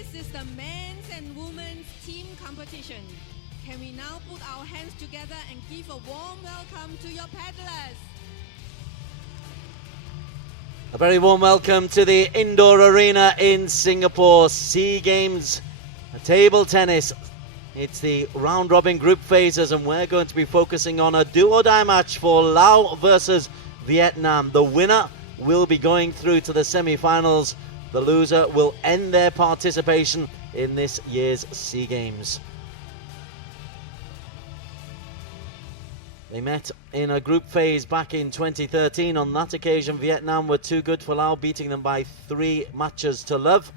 This is the men's and women's team competition. Can we now put our hands together and give a warm welcome to your paddlers? A very warm welcome to the indoor arena in Singapore. SEA Games table tennis. It's the round robin group phases, and we're going to be focusing on a do or die match for Laos versus Vietnam. The winner will be going through to the semi-finals. The loser will end their participation in this year's SEA Games. They met in a group phase back in 2013. On that occasion, Vietnam were too good for Laos, beating them by 3 matches to love.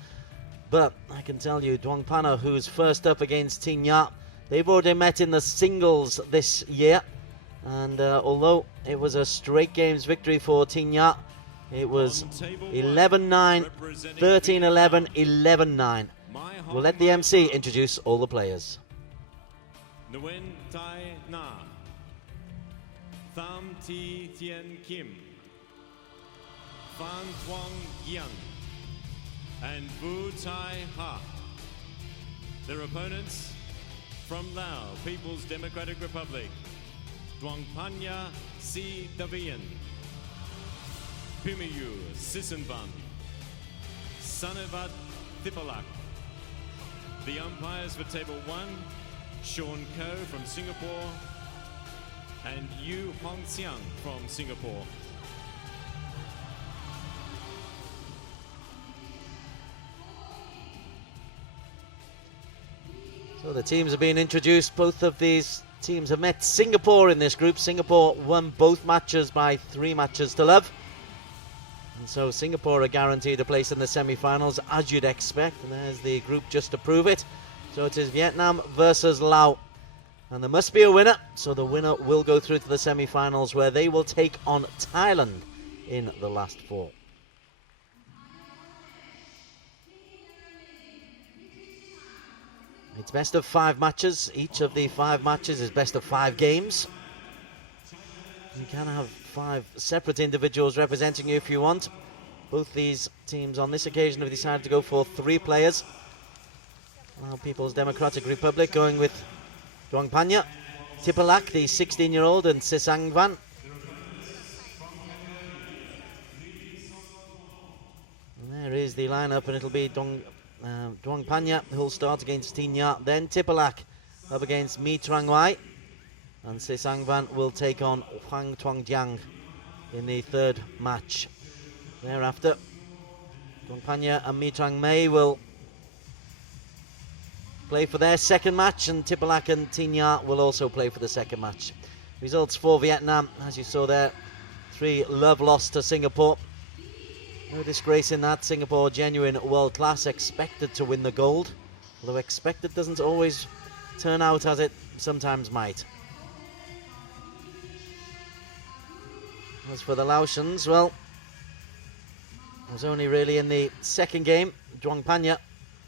But I can tell you, DOUANGPANYA, who's first up against Thi Nga, they've already met in the singles this year. And although it was a straight games victory for Thi Nga, it was 11-9, 13-11, 11-9. We'll let the MC introduce all the players. NGUYEN Thi Nga, Tham Thi Thien Kim, Phan Thuong Yang, and Vu Tai Ha. Their opponents from Laos, People's Democratic Republic, DOUANGPANYA S, Pimiyu Sisanvan, Sanevat Thipalak. The umpires for Table 1, Sean Koh from Singapore and Yu Hong Xiang from Singapore. So the teams have been introduced. Both of these teams have met Singapore in this group. Singapore won both matches by 3 matches to love. And so Singapore are guaranteed a place in the semi-finals, as you'd expect. And there's the group just to prove it. So it is Vietnam versus Laos. And there must be a winner. So the winner will go through to the semi-finals, where they will take on Thailand in the last 4. It's best of 5 matches. Each of the 5 matches is best of 5 games. You can have 5 separate individuals representing you if you want. Both these teams on this occasion have decided to go for 3 players. Now People's Democratic Republic going with DOUANGPANYA, Thipalak, the 16-year-old, and Sisangvan. And there is the lineup, and it'll be DOUANGPANYA who'll start against Thi Nga, then Thipalak up against Mi Trang Wai, and Sisangvan will take on Phan Thuong Yang in the 3rd match. Thereafter, DOUANGPANYA and Mi Trang Mei will play for their 2nd match, and Thipalak and Thi Nga will also play for the 2nd match. Results for Vietnam, as you saw there, 3 love loss to Singapore. No disgrace in that. Singapore, genuine world class, expected to win the gold, although expected doesn't always turn out as it sometimes might. As for the Laotians, well, it was only really in the 2nd game, DOUANGPANYA,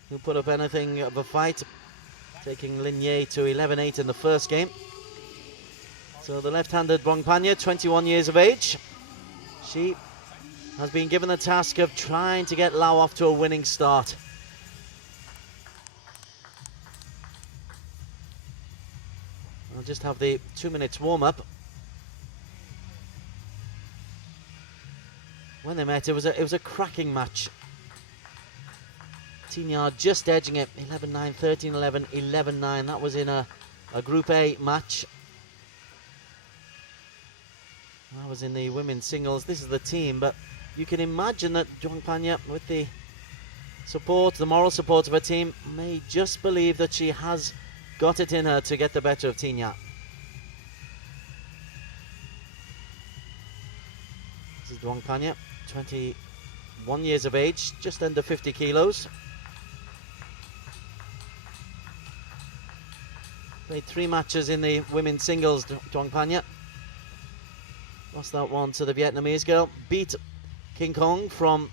who put up anything of a fight, taking Lin Ye to 11-8 in the 1st game. So the left-handed DOUANGPANYA, 21 years of age, she has been given the task of trying to get Laos off to a winning start. I'll just have the 2 minutes warm-up. When they met, it was a cracking match. Thi Nga just edging it, 11-9, 13-11, 11-9. That was in a Group A match. That was in the women's singles. This is the team, but you can imagine that DOUANGPANYA, with the support, the moral support of her team, may just believe that she has got it in her to get the better of Thi Nga. This is DOUANGPANYA, 21 years of age, just under 50 kilos. Played 3 matches in the women's singles, DOUANGPANYA. Lost that one to the Vietnamese girl. Beat King Kong from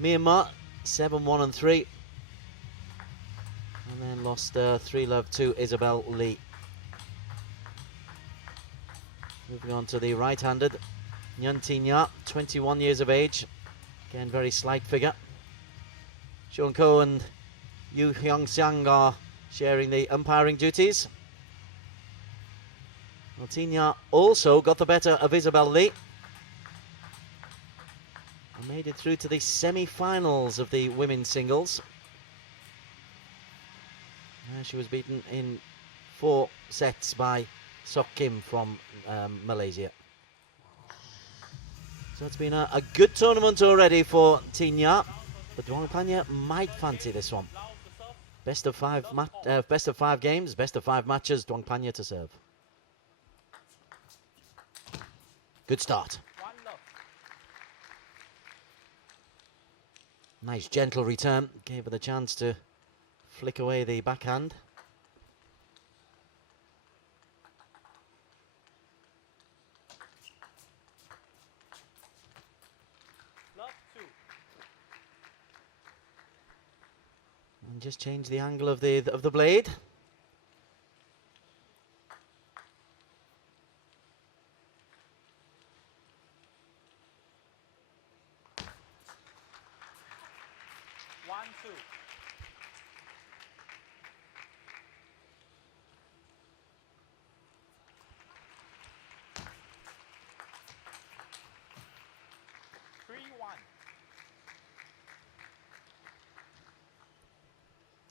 Myanmar, 7-1 and 3. And then lost 3-love to Isabel Lee. Moving on to the right-handed, NGUYEN Thi Nga, 21 years of age. Again, very slight figure. Sean Koh and Yu Hyung-siang are sharing the umpiring duties. Well, Thi Nga also got the better of Isabel Lee and made it through to the semi-finals of the women's singles. She was beaten in 4 sets by Sok Kim from Malaysia. So it's been a good tournament already for Thi Nga, but DOUANGPANYA might fancy this one. Best of 5 games, best of 5 matches, DOUANGPANYA to serve. Good start. Nice gentle return, gave her the chance to flick away the backhand. And just change the angle of the blade.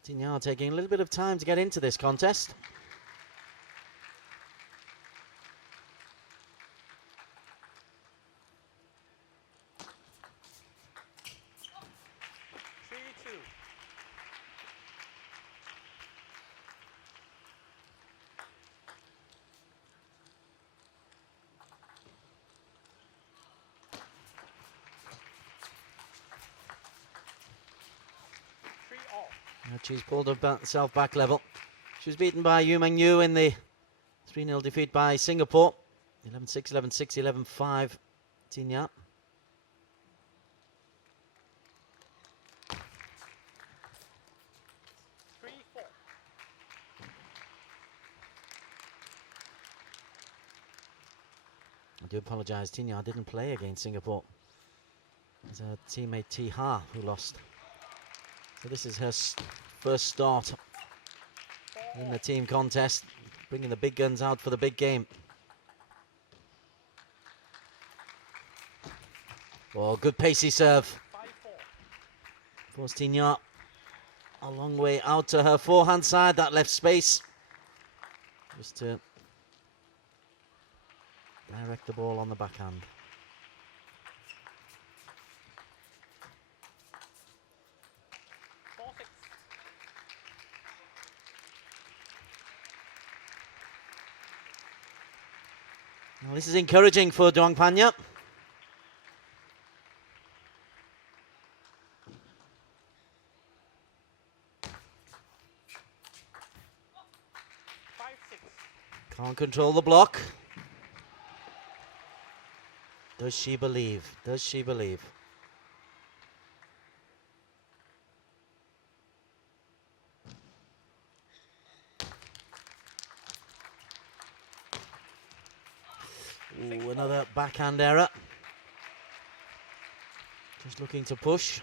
Thi Nga taking a little bit of time to get into this contest. She's pulled herself back level. She was beaten by Yu Meng-yu in the 3-0 defeat by Singapore. 11-6, 11-6, 11-5. Thi Nga. I do apologise, Thi Nga didn't play against Singapore. It was her teammate Thi Ha who lost. So this is her first start in the team contest, bringing the big guns out for the big game. Oh, good pacey serve. Forced Thi Nga a long way out to her forehand side, that left space. Just to direct the ball on the backhand. Well, this is encouraging for DOUANGPANYA. Can't control the block. Does she believe? Does she believe? Ooh, another backhand error. Just looking to push.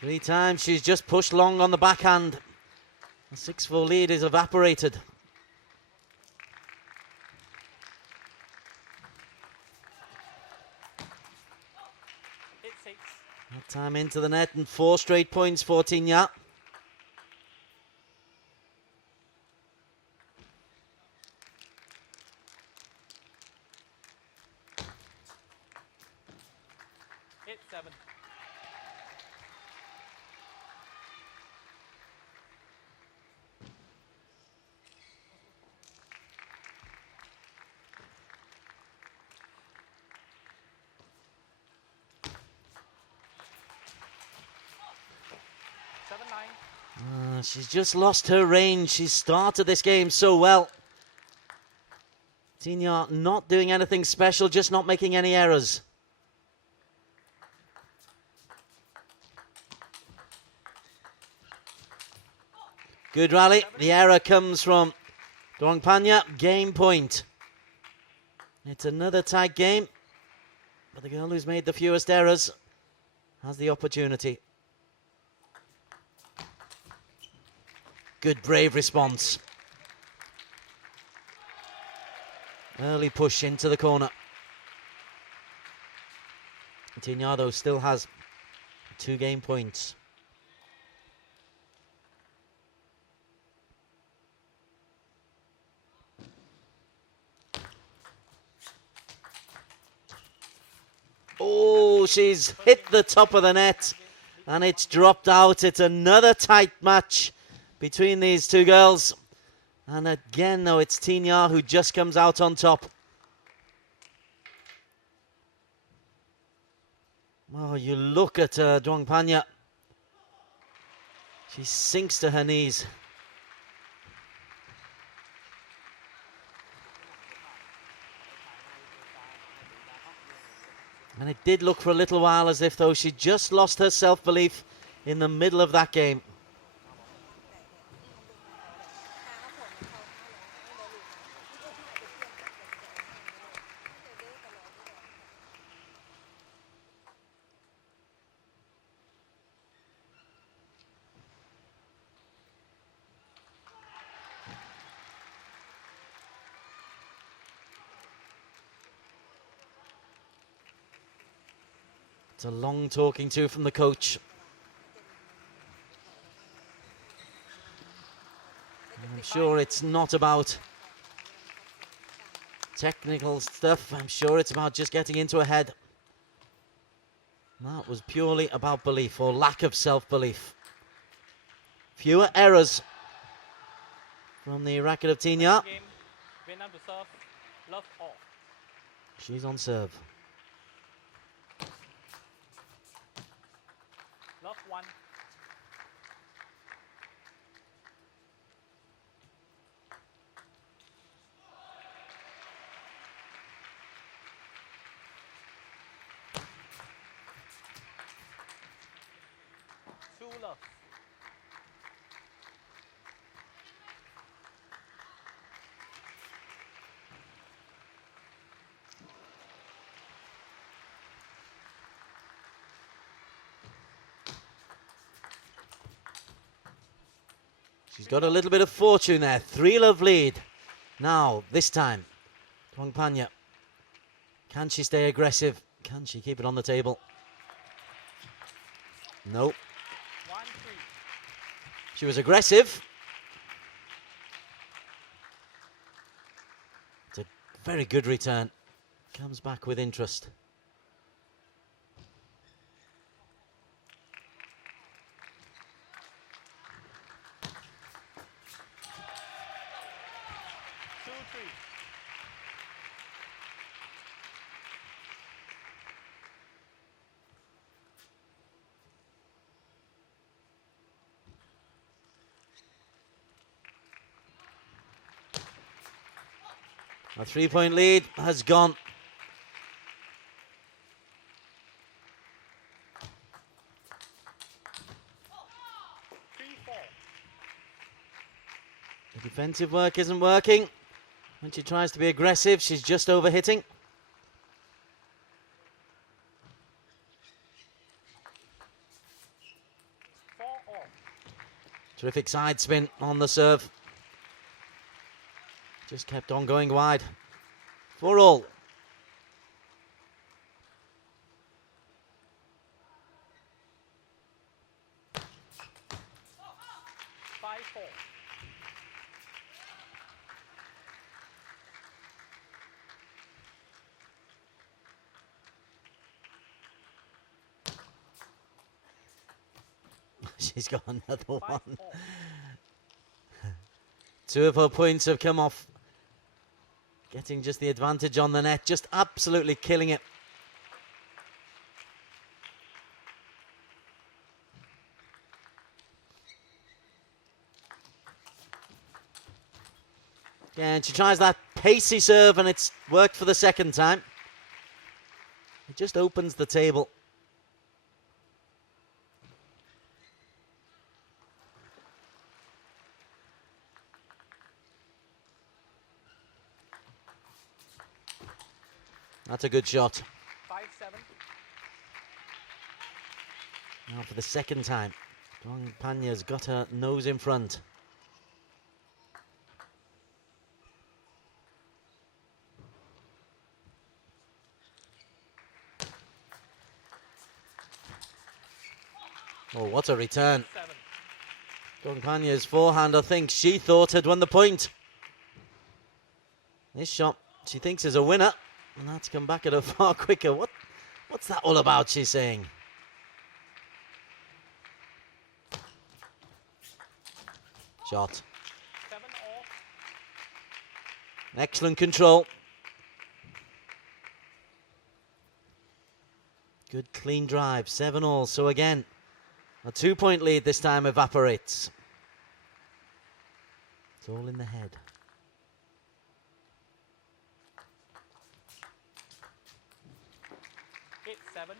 Three times she's just pushed long on the backhand. The 6-4 lead is evaporated. That time into the net and 4 straight points for Thi Nga. She's just lost her range. She started this game so well. Thi Nga not doing anything special, just not making any errors. Good rally. The error comes from DOUANGPANYA. Game point. It's another tight game, but the girl who's made the fewest errors has the opportunity. Good, brave response. Early push into the corner. Thi Nga, though, still has 2 game points. Oh, she's hit the top of the net and it's dropped out. It's another tight match between these two girls. And again, though, it's Thi Nga who just comes out on top. Oh, you look at DOUANGPANYA. She sinks to her knees. And it did look for a little while as if, though, she just lost her self-belief in the middle of that game. It's a long talking to from the coach. And I'm sure it's not about technical stuff. I'm sure it's about just getting into a head. That was purely about belief, or lack of self-belief. Fewer errors from the racket of Thi Nga. She's on serve. Love 1. Two love. She's got a little bit of fortune there. 3-love lead. Now, this time, DOUANGPANYA. Can she stay aggressive? Can she keep it on the table? Nope. 1-3. She was aggressive. It's a very good return. Comes back with interest. A 3-point lead has gone. The defensive work isn't working. When she tries to be aggressive, she's just overhitting. Terrific side spin on the serve. Just kept on going wide. 4-all. She's got another one. 2 of her points have come off. Getting just the advantage on the net, just absolutely killing it. Yeah, and she tries that pacey serve and it's worked for the second time. It just opens the table. That's a good shot. 5-7. Now for the second time, DOUANGPANYA's got her nose in front. Oh, what a return. 7. DOUANGPANYA's forehand, I think she thought had won the point. This shot, she thinks is a winner, and that's come back at her far quicker. What's that all about, she's saying? Shot. 7-all. Excellent control. Good clean drive, 7-all. So again, a 2-point lead this time evaporates. It's all in the head. Hit 7.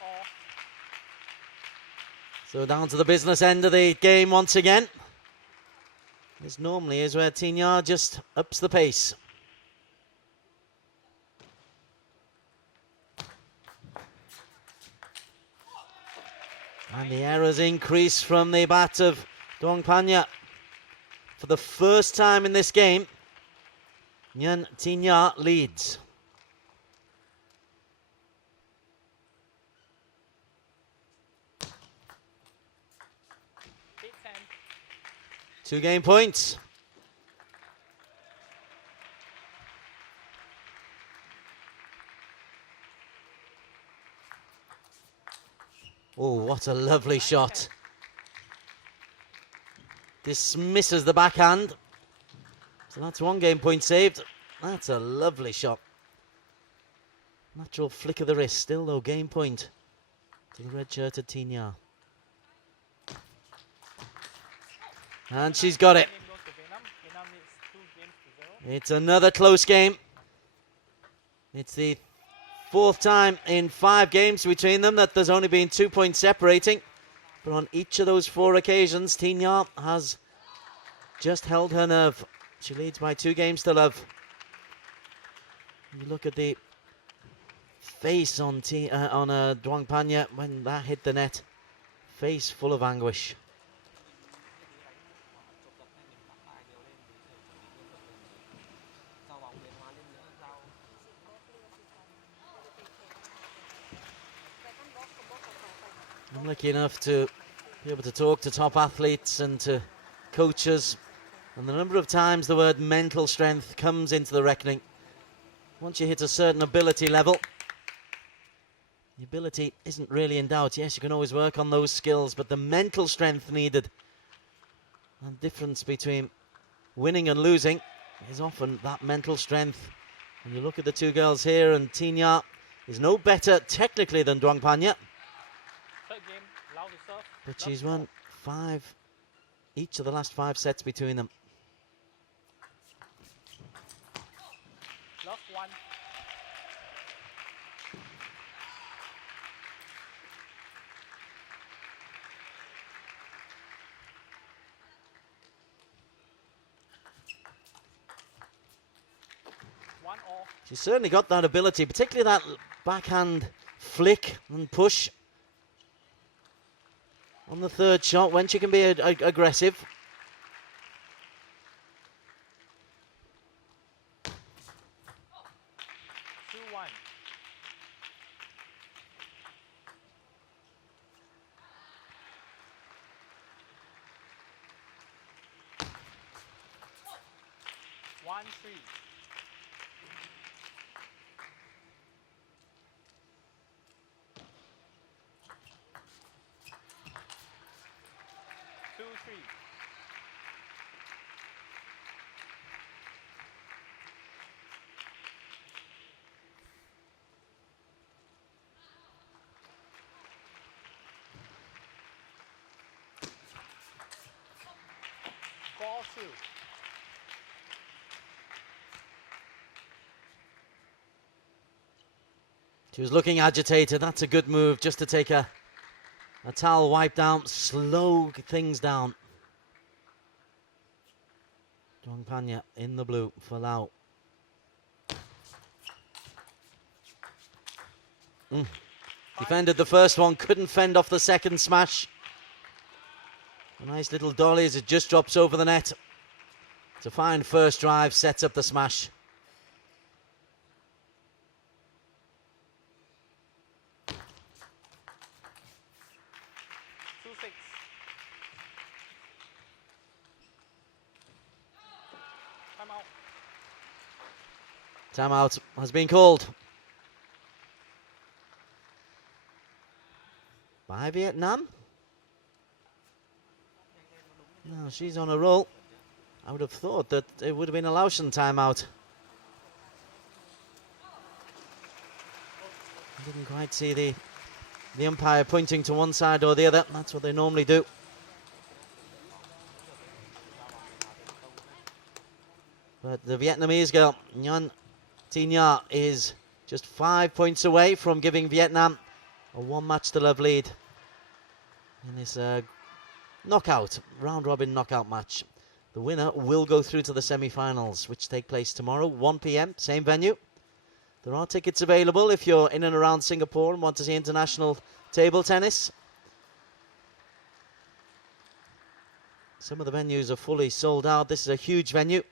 All. So down to the business end of the game once again. This normally is where Thi Nga just ups the pace. And the errors increase from the bat of DOUANGPANYA. For the first time in this game, NGUYEN Thi Nga leads. Hit 10. 2 game points. Oh, what a lovely shot. Dismisses the backhand. So that's 1 game point saved. That's a lovely shot. Natural flick of the wrist. Still though, game point to the red-shirted Thi Nga. And she's got it. Game goes to Vietnam. Vietnam needs 2 games to 0. It's another close game. It's the 4th time in 5 games between them that there's only been 2 points separating. But on each of those 4 occasions, Thi Nga has just held her nerve. She leads by 2 games to love. You look at the face on DOUANGPANYA when that hit the net. Face full of anguish. I'm lucky enough to be able to talk to top athletes and to coaches, and the number of times the word mental strength comes into the reckoning. Once you hit a certain ability level, the ability isn't really in doubt. Yes, you can always work on those skills, but the mental strength needed, and the difference between winning and losing is often that mental strength. And you look at the 2 girls here, and Thi Nga is no better technically than DOUANGPANYA. Third game, Lao to serve. But she's won 5, each of the last 5 sets between them. Love 1. All. She's certainly got that ability, particularly that backhand flick and push on the 3rd shot when she can be aggressive. One, three. Two, three. Four, two. She was looking agitated. That's a good move, just to take a towel wipe down, slow things down. DOUANGPANYA in the blue for Lao. Defended the first one, couldn't fend off the second smash. A nice little dolly as it just drops over the net. It's a fine first drive, sets up the smash. Timeout has been called by Vietnam. No, she's on a roll. I would have thought that it would have been a Laotian timeout. I didn't quite see the umpire pointing to one side or the other. That's what they normally do. But the Vietnamese girl, NGUYEN Thi Nga, is just 5 points away from giving Vietnam a 1-match-to-love lead in this knockout, round-robin knockout match. The winner will go through to the semi-finals, which take place tomorrow, 1 p.m, same venue. There are tickets available if you're in and around Singapore and want to see international table tennis. Some of the venues are fully sold out. This is a huge venue.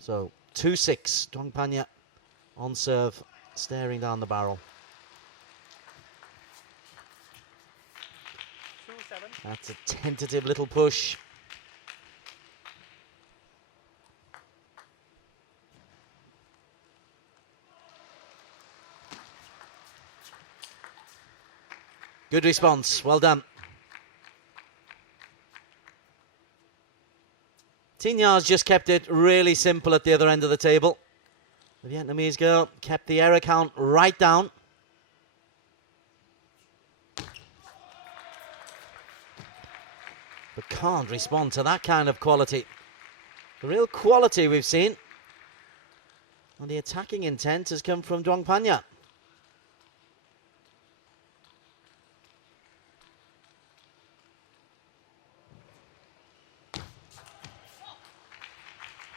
So 2-6, DOUANGPANYA on serve, staring down the barrel. 2-7. That's a tentative little push. Good response, well done. Thi Nga's just kept it really simple at the other end of the table. The Vietnamese girl kept the error count right down. But can't respond to that kind of quality. The real quality we've seen, and the attacking intent has come from DOUANGPANYA.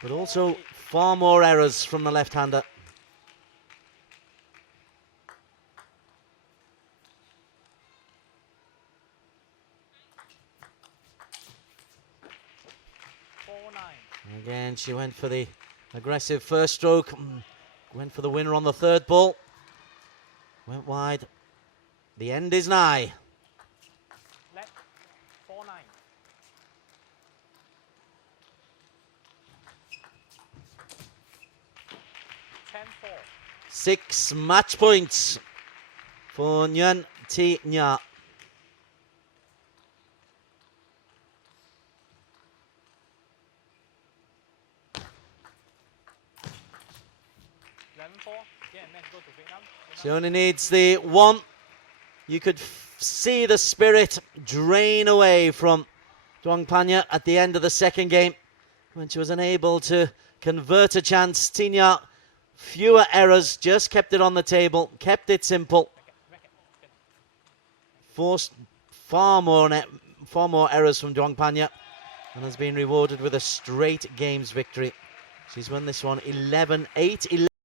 But also far more errors from the left-hander. Again, she went for the aggressive first stroke. Went for the winner on the third ball. Went wide. The end is nigh. Left, 4-9. 10-4. 6 match points for NGUYEN Thi Nga. She only needs the one. You could see the spirit drain away from DOUANGPANYA at the end of the second game when she was unable to convert a chance. Thi Nga, fewer errors, just kept it on the table, kept it simple. Forced far more errors from DOUANGPANYA and has been rewarded with a straight games victory. She's won this one 11-8, 11.